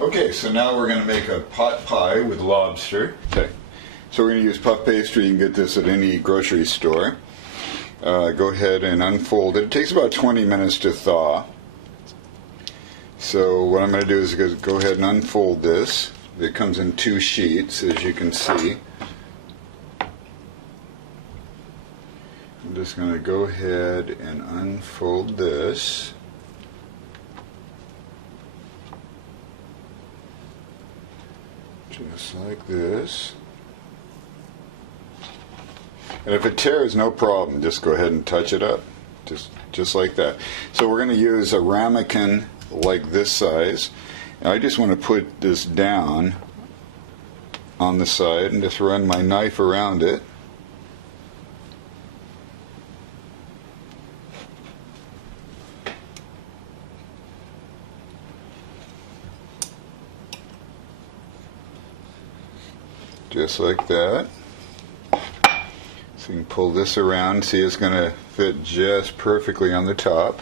Okay, so now we're going to make a pot pie with lobster. Okay, so we're going to use puff pastry. You can get this at any grocery store. Go ahead and unfold it. It takes about 20 minutes to thaw. So what I'm going to do is go ahead and unfold this. It comes in 2 sheets, as you can see. I'm just going to go ahead and unfold this. Just like this. And if it tears, no problem. Just go ahead and touch it up. Just like that. So we're going to use a ramekin like this size. And I just want to put this down on the side and just run my knife around it. Just like that. So you can pull this around, see it's going to fit just perfectly on the top.